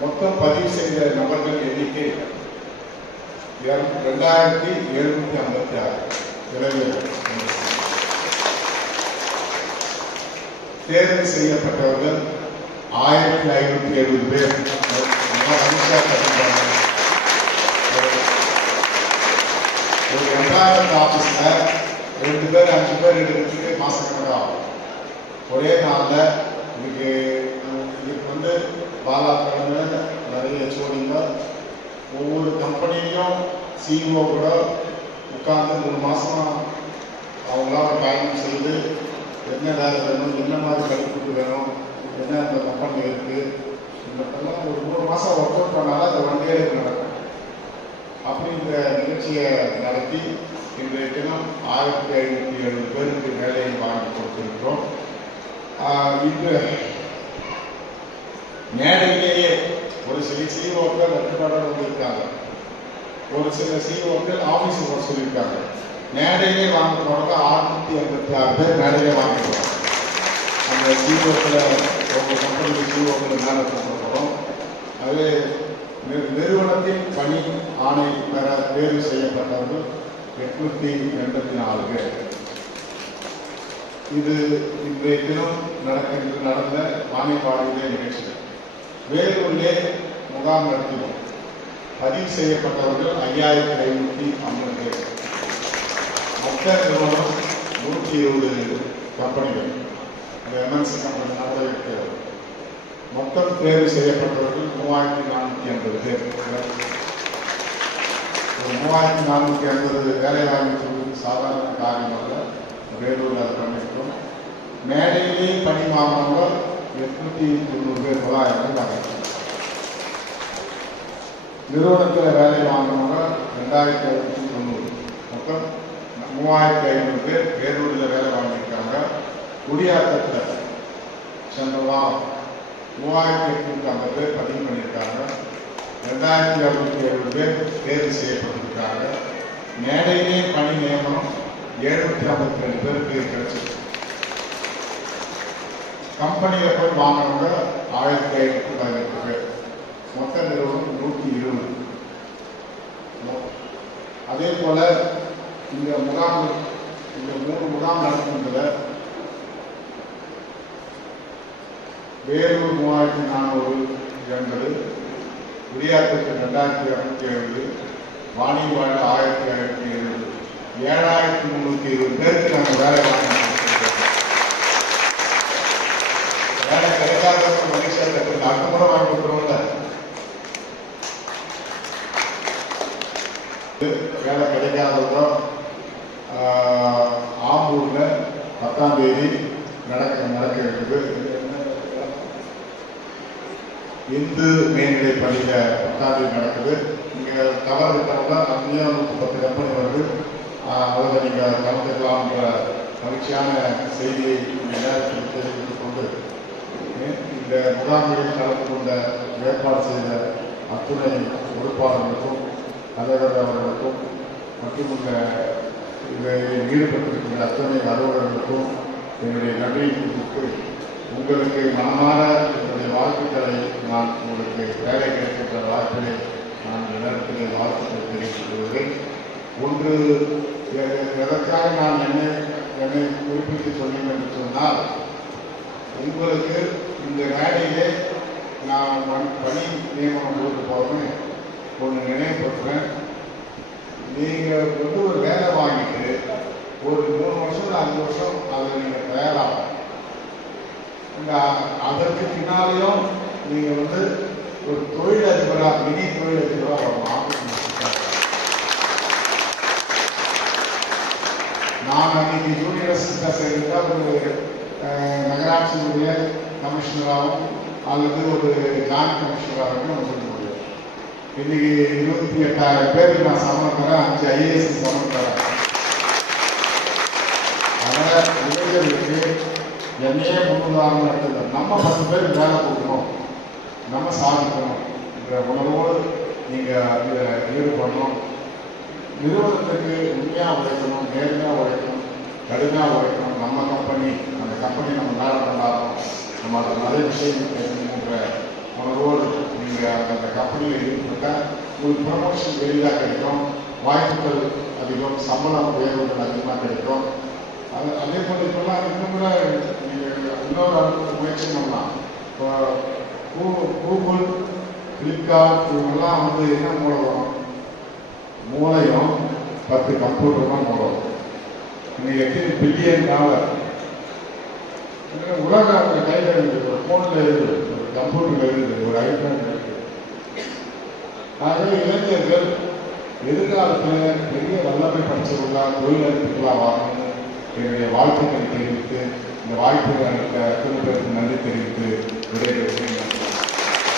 மொத்தம் பதிவு செய்த நபர்கள் எண்ணிக்கை 2756. எனவே தேர்வு செய்யப்பட்டவர்கள் 1570 பேர். ஒரு எம்ப்ளாய்மெண்ட் ஆஃபீஸ்ல 2 பேர் 5 பேர் எடுக்கிறதுக்கு மாசக்கணக்காக ஆகும். ஒரே நாளில் இதுக்கு வந்து பாலாக்கடமை நிறைய சோடிங்க ஒவ்வொரு கம்பெனிலையும் சிஇஓ கூட உட்கார்ந்து 3 மாசமா அவங்களால பயணம் செய்து என்ன வேலை வேணும், என்ன மாதிரி கழிப்புட்டு வேணும், என்ன அந்த கம்பெனி இருக்கு, இதெல்லாம் ஒரு 3 மாசம் ஒர்க் அவுட் பண்ணாலும் அந்த வண்டியே நடக்கும். அப்படிங்கிற நிகழ்ச்சியை நடத்தி இன்றைய தினம் 1570 பேருக்கு வேலையை வாங்கி கொடுத்திருக்கிறோம். இன்று மேடையிலேயே ஒரு சில சிஇஓக்கள் வெற்றிப்பாளர் வந்திருக்காங்க, ஒரு சில சிஇஓக்கள் ஆபீஸுக்கு வர சொல்லியிருக்காங்க. மேடையிலே வாங்க போறாங்க 686 பேர் மேடையிலே வாங்க போறாங்க. அந்த சிஇஓக்களை உங்க கம்பெனி சிஇஓக்களை மேலே போகிறோம். அது நிறுவனத்தின் பணி ஆணை பெற தேர்வு செய்யப்பட்டவர்கள் 884 பேர். இது இன்றைய தினம் நடந்த வாணிபாடியிலே நிகழ்ச்சி. வேலூரிலே முகாம் நடத்தினோம். பதிவு செய்யப்பட்டவர்கள் 5550 பேர். மொத்த நிறுவனம் 120 கம்பெனிகள், எம்என்சி கம்பெனினால இருக்கிறது. மொத்தம் தேர்வு செய்யப்பட்டவர்கள் 3450 பேர். ஒரு 3450 வேலை வாங்கி சொல்வது சாதாரண காரியம் அல்ல. வேலூர் அதை பண்ணியிருக்கோம். மேடையிலே பணி வாங்கினவங்க 890 பேர் 900. நிறுவனத்தில் வேலை வாங்கினவங்க 2690. மொத்தம் 3500 பேர் வேலூரில் வேலை வாங்கியிருக்காங்க. குடியாத்தத்தில் சென்ற வாரம் 3850 பேர் பதிவு பண்ணியிருக்காங்க. 2670 பேர் தேர்வு செய்யப்பட்டிருக்காங்க. மேடையிலே பணி நியமனம் 752 பேருக்கு கிடைச்சிருக்கு. கம்பெனியில் போய் வாங்கினவங்க 1518 பேர். மொத்த நிறுவனம் 120. அதே போல இந்த 3 முகாம் நடத்துகின்ற வேலூர் 3480, குடியாத்தத்துக்கு 2270, வாணிபாடு 1570, 7320 பேருக்கு நாங்கள் வேலை வாங்கி வேலை கிடைக்காத மனுஷன் அடுத்த முறை வாங்கி கொடுத்துருவோம்ல. வேலை கிடைக்காதவங்க ஆம்பூர்ல 10ஆம் தேதி நடக்க இருக்குது. இந்து மேல்நிலை பள்ளியில 10ஆம் தேதி நடக்குது. நீங்க தவறு விட்டவங்க அங்கேயும் 10 கம்பெனி வருது. அதில் நீங்க கலந்துக்கலாம்ன்ற மகிழ்ச்சியான செய்தியை நேரத்தில் தெரிவித்துக் கொண்டு இந்த முகாம்களில் கலந்து கொண்ட ஏற்பாடு செய்த அத்துணை பொறுப்பாளர்களுக்கும் தலைவர் அவர்களுக்கும் மற்றும் இதில் ஈடுபட்டிருக்கின்ற அத்தனை அலுவலர்களுக்கும் என்னுடைய நன்றியை கொடுத்து உங்களுக்கு மனமாற என்னுடைய வாழ்த்துக்களை நான் உங்களுக்கு வேலை கிடைக்கின்ற வாய்ப்பினை நான் இந்த நேரத்தில் வாழ்த்துக்கள் தெரிவித்துக் கொள்கிறேன். ஒன்று, எதற்காக நான் என்னை குறிப்பிட்டு சொன்னேன் என்று சொன்னால், உங்களுக்கு இந்த வேலையிலே நான் பணி நியமனம் கொடுத்து போகிறேன் ஒன்று நினைவுபடுத்துகிறேன். நீங்கள் வந்து ஒரு வேலை வாங்கிட்டு ஒரு 3 வருஷம் 5 வருஷம் அதில் நீங்கள் தயாராகும். அதற்கு பின்னாலேயும் நீங்கள் வந்து ஒரு தொழிலதிபராக மினி தொழிலதிபராக வரலாம். நான் அன்னைக்கு ஜூனியர் அசிஸ்டன்ட் செய்தால் ஒரு நகராட்சியுடைய கமிஷனராகவும் அல்லது ஒரு ஜாயிண்ட் கமிஷனராகவும் நான் சொல்ல முடியும். இன்னைக்கு 28,000 பேருக்கு நான் சம்பளம் தரேன், 5 ஐஏஎஸ் சம்பளம் தரேன். அதனால் இளைஞர்களுக்கு என்னையே முன்னுதாரணம் நடத்துது. நம்ம 10 பேருக்கு வேலை கொடுக்கணும், நம்ம சாதிக்கணும் என்ற உணர்வோடு நீங்கள் இதில் ஈடுபடணும். நிறுவனத்துக்கு உண்மையாக உழைக்கணும், நேர்மையாக உழைக்கணும், கடுமையாக உழைக்கணும். நம்ம கம்பெனி, அந்த கம்பெனி நம்ம நாடு கொண்டாடணும், நம்ம அதை நிறைய விஷயம் பேசணுன்ற உணர்வோடு நீங்கள் கம்பெனியில் ஈடுபட்டா உங்களுக்கு ப்ரமோஷன் எளிதாக கிடைக்கும், வாய்ப்புகள் அதிகம், சம்பளம் உயர்வுகள் அதிகமாக கிடைக்கும். அதே போல் இப்போல்லாம் இன்னும் கூட இன்னொரு முயற்சி பண்ணலாம். இப்போ கூகுள், ஃப்ளிப்கார்ட் இவங்கெல்லாம் வந்து என்ன மூளை வரும், மூளையும் 10 கம்ப்யூட்டர் தான் மூலம். இன்னைக்கு எத்தனை பில்லியன் டாலர் உலக அவங்க கையில் இருக்குது, ஒரு ஃபோனில் இருக்குது, ஒரு கம்ப்யூட்டரில் இருக்குது, ஒரு ஐபேட் இருக்குது. ஆகவே இளைஞர்கள் எதிர்காலத்தில் பெரிய வல்லமை படிச்சவர்களாக தொழிலதிபர்களாக வாங்கணும்னு என்னுடைய வாழ்த்துக்களை தெரிவித்து இந்த வாய்ப்புகளை அளித்த அத்தனை பேருக்கு நன்றி தெரிவித்து விடைபெறுகிறேன்.